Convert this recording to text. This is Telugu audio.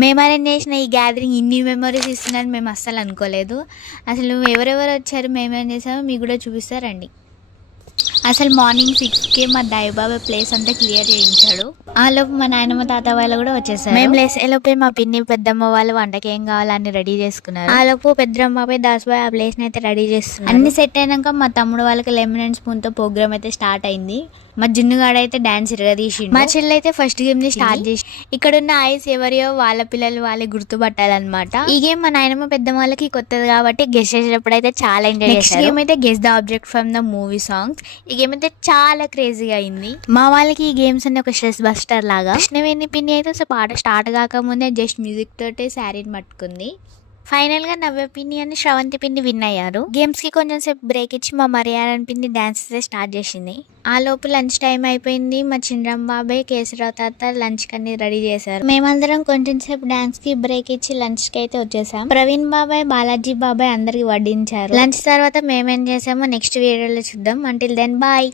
మేము అరేంజ్ చేసిన ఈ గ్యాదరింగ్ ఇన్ని మెమరీస్ ఇస్తుందని మేము అస్సలు అనుకోలేదు. అసలు ఎవరెవరు వచ్చారు, మేమేం చేసామో మీకు కూడా చూపిస్తారండి. అసలు మార్నింగ్ 6కే మా దైబాబా ప్లేస్ అంతా క్లియర్ చేయించాడు. ఆ లోపు మా నాయనమ్మ తాత వాళ్ళు కూడా వచ్చేసారు. మేము లేసేలోపే మా పిన్ని పెద్దమ్మ వాళ్ళు వంటకి ఏం కావాలని రెడీ చేసుకున్నారు. ఆ లోపు పెద్దమ్మ దాసుబాయ్ ఆ ప్లేస్ ని అయితే రెడీ చేస్తున్నారు. అన్ని సెట్ అయినాక మా తమ్ముడు వాళ్ళకి లెమన్ అండ్ స్పూన్ తో ప్రోగ్రామ్ అయితే స్టార్ట్ అయింది. మా జున్నుగాడు అయితే డాన్స్ ఇరగదీసిండు. మా చెల్లి అయితే ఫస్ట్ గేమ్ ని స్టార్ట్ చేసి ఇక్కడ ఉన్న ఐస్ ఎవరియో వాళ్ళ పిల్లలు వాళ్ళే గుర్తుపట్టాలన్నమాట. ఈ గేమ్ మా నాయనమ్మ పెద్ద వాళ్ళకి కొత్తది కాబట్టి గెస్ చేసేటప్పుడు అయితే చాలా ఎంజాయ్ చేశారు. గేమ్ అయితే guess the object from the movie songs. ఈ గేమ్ అయితే చాలా క్రేజీగా అయింది. మా వాళ్ళకి ఈ గేమ్స్ అన్ని ఒక స్ట్రెస్ బస్టర్ లాగా. కృష్ణవేణి పిన్ని అయితే అసలు పాట స్టార్ట్ కాకముందే జస్ట్ మ్యూజిక్ తోటే శారీని పట్టుకుంది. ఫైనల్ గా నవ్య పిన్ని అని శ్రవంతి పిన్ని విన్ అయ్యారు. గేమ్స్ కి కొంచెం సేపు బ్రేక్ ఇచ్చి మా మరియారన్ పిన్ని డాన్స్ స్టార్ట్ చేసింది. ఆ లోపు లంచ్ టైం అయిపోయింది. మా చిన్నరామ్ బాబాయ్ కేశవరావు తాత లంచ్ కన్నీ రెడీ చేశారు. మేమందరం కొంచెం సేపు డాన్స్ కి బ్రేక్ ఇచ్చి లంచ్ కి అయితే వచ్చేసాం. ప్రవీణ్ బాబాయ్ బాలాజీ బాబాయ్ అందరికి వడ్డించారు. లంచ్ తర్వాత మేమేం చేసామో నెక్స్ట్ వీడియోలో చూద్దాం. Until then bye.